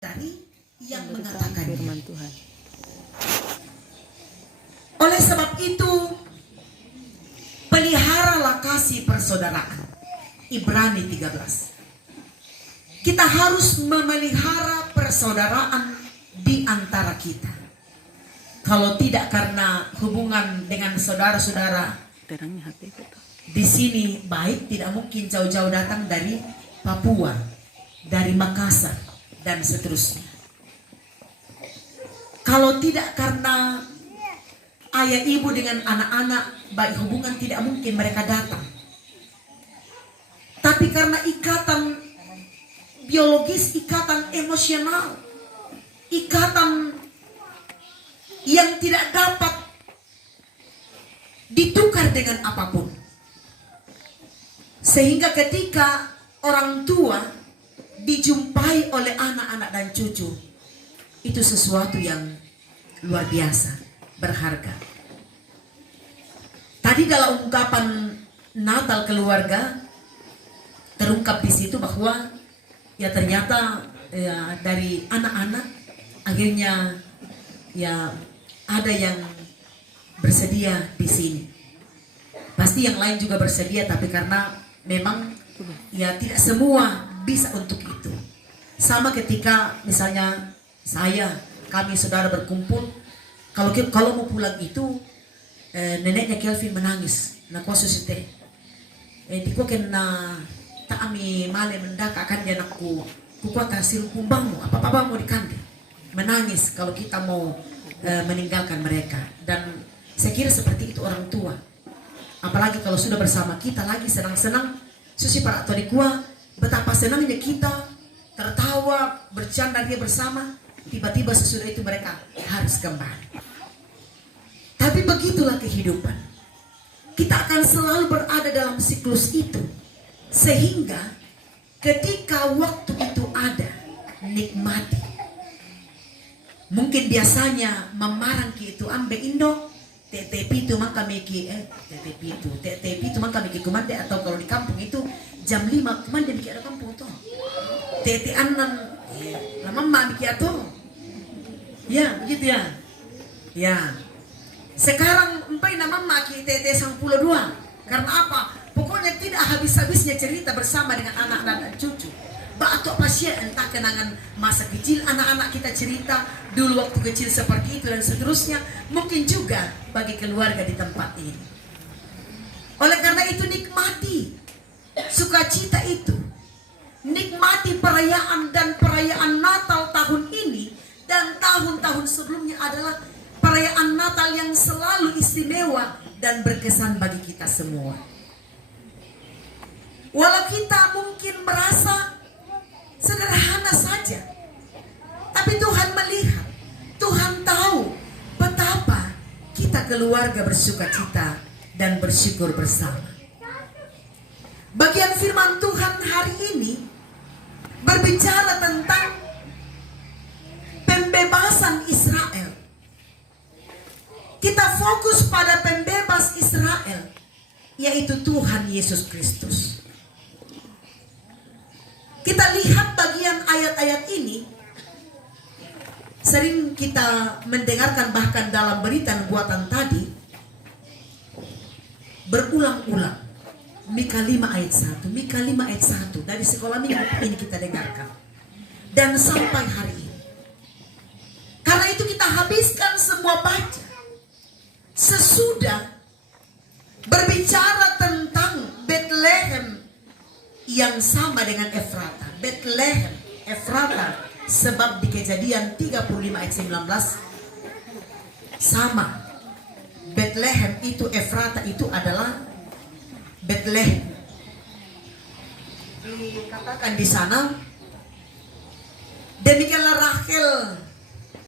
dari yang mengatakan firman Tuhan. Oleh sebab itu, peliharalah kasih persaudaraan. Ibrani 13. Kita harus memelihara persaudaraan di antara kita. Kalau tidak karena hubungan dengan saudara-saudara Terangnya hati kita. di sini baik, tidak mungkin jauh-jauh datang dari Papua, dari Makassar, dan seterusnya. Kalau tidak karena ayah ibu dengan anak-anak baik hubungan, tidak mungkin mereka datang. Tapi karena ikatan biologis, ikatan emosional, ikatan yang tidak dapat ditukar dengan apapun. Sehingga ketika orang tua dijumpai oleh anak-anak dan cucu, itu sesuatu yang luar biasa, berharga. Tadi dalam ungkapan Natal keluarga terungkap di situ bahwa ya ternyata ya, dari anak-anak akhirnya ya ada yang bersedia di sini. Pasti yang lain juga bersedia, tapi karena memang ya tidak semua bisa untuk itu. Sama ketika misalnya kami saudara berkumpul, kalau mau pulang itu neneknya Kelvin menangis. Nah khusus itu, di kena tak ami male mendaka akan dia nakku kukuat hasil kumbangmu apa mau dikandil, menangis kalau kita mau meninggalkan mereka. Dan saya kira seperti itu orang tua, apalagi kalau sudah bersama kita lagi senang-senang susi para torikua, betapa senangnya kita tertawa bercanda dia bersama, tiba-tiba sesudah itu mereka harus kembali. Tapi begitulah kehidupan, kita akan selalu berada dalam siklus itu, sehingga ketika waktu itu ada, nikmati. Mungkin biasanya memarang itu ambe indo TTP itu maka miki TTP itu maka miki kumande, atau kalau di kampung itu jam 5 kumande miki ada kampung tuh TT anan lama miki atau ya begitu ya. Ya sekarang empai nama maki TT 92. Karena apa? Pokoknya tidak habis-habisnya cerita bersama dengan anak dan cucu. Atau pasien entah kenangan masa kecil anak-anak kita cerita dulu waktu kecil seperti itu dan seterusnya. Mungkin juga bagi keluarga di tempat ini. Oleh karena itu nikmati sukacita itu, nikmati perayaan, dan perayaan Natal tahun ini dan tahun-tahun sebelumnya adalah perayaan Natal yang selalu istimewa dan berkesan bagi kita semua. Walau kita mungkin merasa sederhana saja, tapi Tuhan melihat, Tuhan tahu betapa kita keluarga bersukacita dan bersyukur bersama. Bagian firman Tuhan hari ini berbicara tentang pembebasan Israel. Kita fokus pada pembebas Israel, yaitu Tuhan Yesus Kristus. Kita lihat bagian ayat-ayat ini, sering kita mendengarkan bahkan dalam berita buatan tadi, berulang-ulang. Mika 5 ayat 1, Mika 5 ayat 1, dari sekolah minggu ini kita dengarkan. Dan sampai hari ini. Karena itu kita habiskan semua baca. Sesudah berbicara tentang Bethlehem yang sama dengan Efrata. Bethlehem, Efrata, sebab di Kejadian 35 ayat 19 sama. Bethlehem itu, Efrata itu adalah Bethlehem. Dikatakan di sana, demikianlah Rahel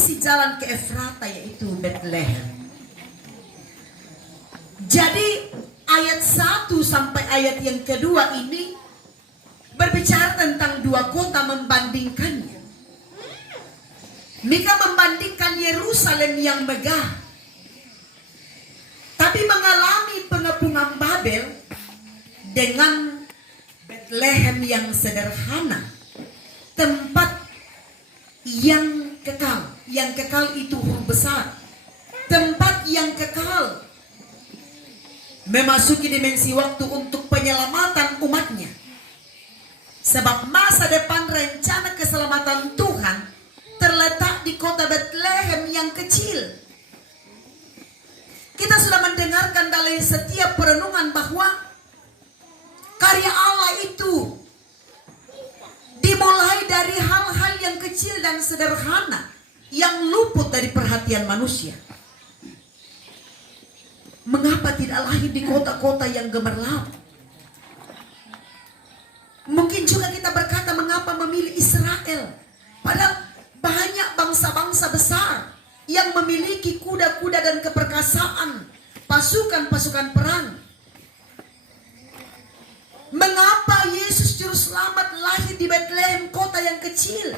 si jalan ke Efrata, yaitu Bethlehem. Jadi ayat 1 sampai ayat yang kedua ini berbicara tentang dua kota, membandingkannya. Mika membandingkan Yerusalem yang megah, tapi mengalami pengepungan Babel, dengan Bethlehem yang sederhana, tempat yang kekal. Yang kekal itu huruf besar. Tempat yang kekal. Memasuki dimensi waktu untuk penyelamatan umatnya. Sebab masa depan rencana keselamatan Tuhan terletak di kota Bethlehem yang kecil. Kita sudah mendengarkan dalam setiap perenungan bahwa karya Allah itu dimulai dari hal-hal yang kecil dan sederhana yang luput dari perhatian manusia. Mengapa tidak lahir di kota-kota yang gemerlap? Mungkin juga kita berkata, mengapa memilih Israel? Padahal banyak bangsa-bangsa besar yang memiliki kuda-kuda dan keperkasaan, pasukan-pasukan perang. Mengapa Yesus Juru Selamat lahir di Bethlehem, kota yang kecil?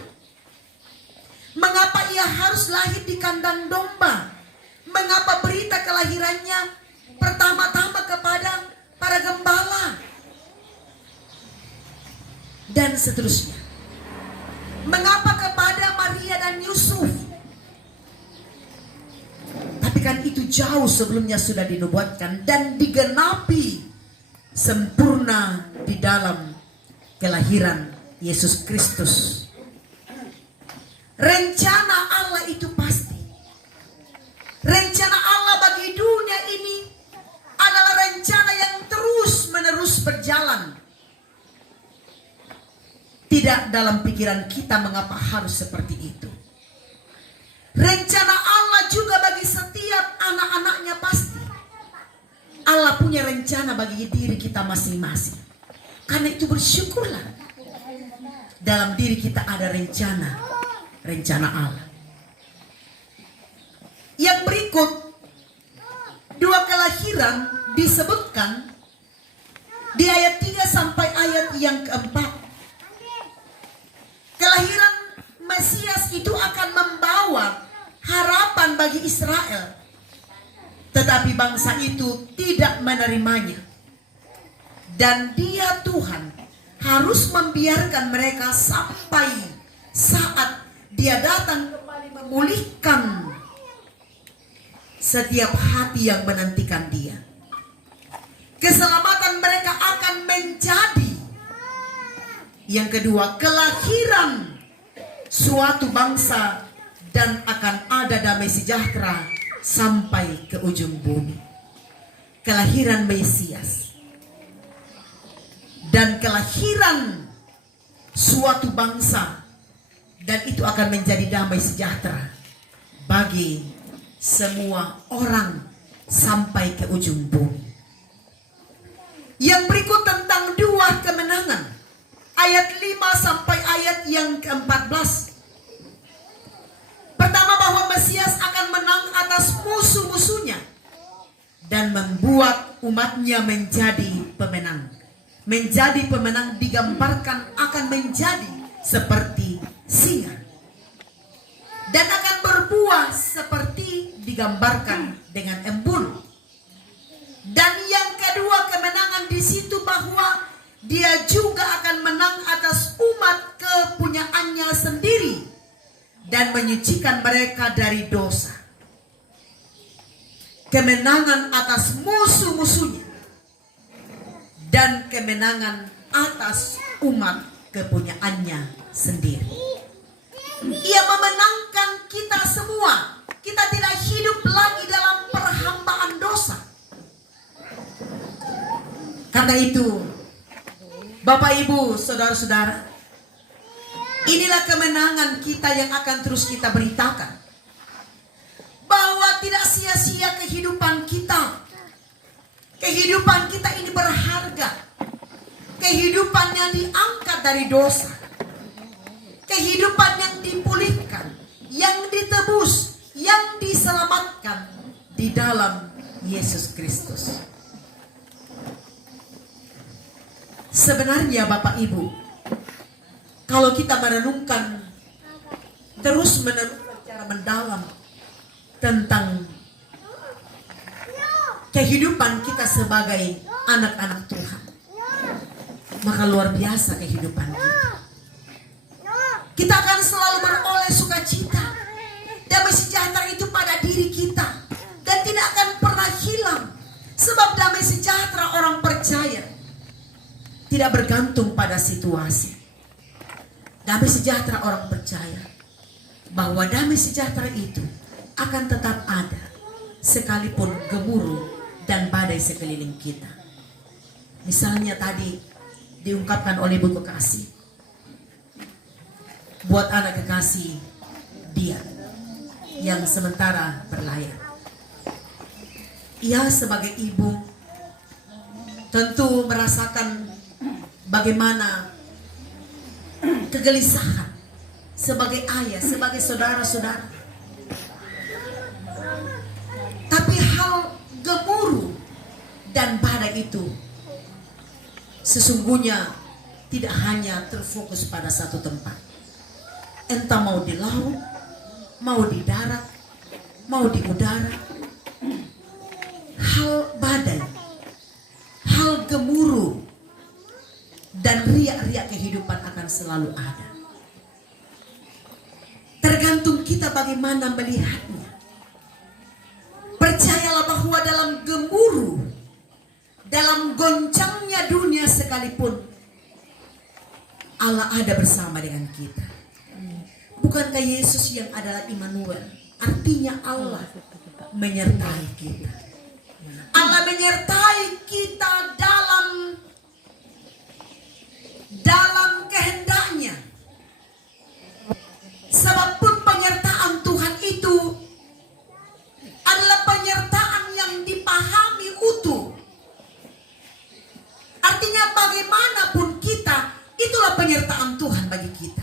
Mengapa ia harus lahir di kandang domba? Mengapa berita kelahirannya pertama-tama kepada para gembala? Dan seterusnya. Mengapa kepada Maria dan Yusuf? Tapi kan itu jauh sebelumnya sudah dinubuatkan dan digenapi sempurna di dalam kelahiran Yesus Kristus. Rencana Allah itu pasti. Rencana Allah bagi dunia ini adalah rencana yang terus-menerus berjalan. Tidak dalam pikiran kita mengapa harus seperti itu. Rencana Allah juga bagi setiap anak-anaknya pasti. Allah punya rencana bagi diri kita masing-masing. Karena itu bersyukurlah. Dalam diri kita ada rencana Allah. Yang berikut, dua kelahiran disebutkan di ayat 3 sampai ayat yang keempat. Kelahiran Mesias itu akan membawa harapan bagi Israel. Tetapi bangsa itu tidak menerimanya. Dan Dia Tuhan harus membiarkan mereka sampai saat Dia datang kembali memulihkan setiap hati yang menantikan Dia. Keselamatan mereka akan menjadi, yang kedua, kelahiran suatu bangsa dan akan ada damai sejahtera sampai ke ujung bumi. Kelahiran Mesias dan kelahiran suatu bangsa, dan itu akan menjadi damai sejahtera bagi semua orang sampai ke ujung bumi. Yang berikut tentang dua kemenangan, ayat 5 sampai ayat yang ke-14. Pertama, bahwa Mesias akan menang atas musuh-musuhnya dan membuat umatnya menjadi pemenang. Menjadi pemenang digambarkan akan menjadi seperti singa dan akan berbuah seperti digambarkan dengan embun. Dan yang kedua kemenangan di situ bahwa Dia juga akan menang atas umat kepunyaannya sendiri dan menyucikan mereka dari dosa. Kemenangan atas musuh-musuhnya dan kemenangan atas umat kepunyaannya sendiri. Ia memenangkan kita semua. Kita tidak hidup lagi dalam perhambaan dosa. Karena itu, Bapak, Ibu, Saudara-saudara, inilah kemenangan kita yang akan terus kita beritakan. Bahwa tidak sia-sia kehidupan kita. Kehidupan kita ini berharga. Kehidupan yang diangkat dari dosa. Kehidupan yang dipulihkan, yang ditebus, yang diselamatkan di dalam Yesus Kristus. Sebenarnya Bapak Ibu, kalau kita merenungkan terus-menerus secara mendalam tentang kehidupan kita sebagai anak-anak Tuhan, maka luar biasa kehidupan kita. Kita akan selalu beroleh tidak akan pernah hilang. Sebab damai sejahtera orang percaya tidak bergantung pada situasi. Damai sejahtera orang percaya bahwa damai sejahtera itu akan tetap ada sekalipun gemuruh dan badai sekeliling kita. Misalnya tadi diungkapkan oleh Ibu Kekasih, buat anak kekasih dia yang sementara berlayar. Ia sebagai ibu tentu merasakan bagaimana kegelisahan, sebagai ayah, sebagai saudara-saudara. Tapi hal gemuruh dan badai itu sesungguhnya tidak hanya terfokus pada satu tempat. Entah mau di laut, mau di darat, mau di udara. Hal badai, hal gemuruh dan riak-riak kehidupan akan selalu ada. Tergantung kita bagaimana melihatnya. Percayalah bahwa dalam gemuruh, dalam goncangnya dunia sekalipun, Allah ada bersama dengan kita. Bukankah Yesus yang adalah Immanuel? Artinya Allah menyertai kita. Allah menyertai kita dalam kehendaknya. Sebab pun penyertaan Tuhan itu adalah penyertaan yang dipahami utuh. Artinya bagaimanapun kita, itulah penyertaan Tuhan bagi kita.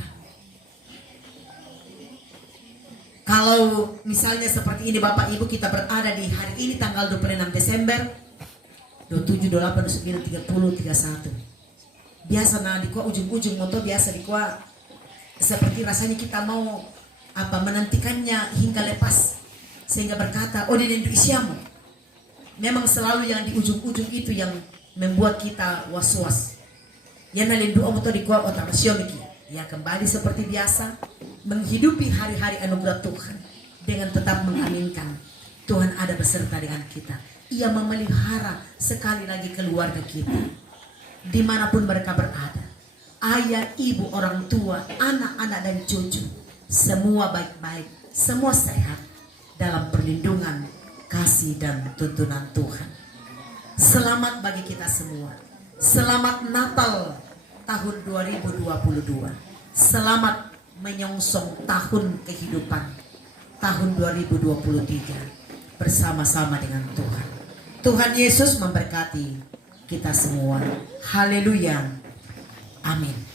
Kalau misalnya seperti ini Bapak Ibu, kita berada di hari ini tanggal 26 Desember 27, 28, 29, 30, 31. Biasa di ujung-ujung motor biasa di seperti rasanya kita mau menantikannya hingga lepas, sehingga berkata, oh ini isiamu. Memang selalu yang di ujung-ujung itu yang membuat kita was-was. Ya nalindu motor di otak ya kembali seperti biasa, menghidupi hari-hari anugerah Tuhan dengan tetap mengaminkan Tuhan ada beserta dengan kita. Ia memelihara sekali lagi keluarga kita dimanapun mereka berada. Ayah, ibu, orang tua, anak-anak dan cucu, semua baik-baik, semua sehat dalam perlindungan, kasih dan tuntunan Tuhan. Selamat bagi kita semua. Selamat Natal tahun 2022. Selamat menyongsong tahun kehidupan tahun 2023 bersama-sama dengan Tuhan. Tuhan Yesus memberkati kita semua. Haleluya. Amin.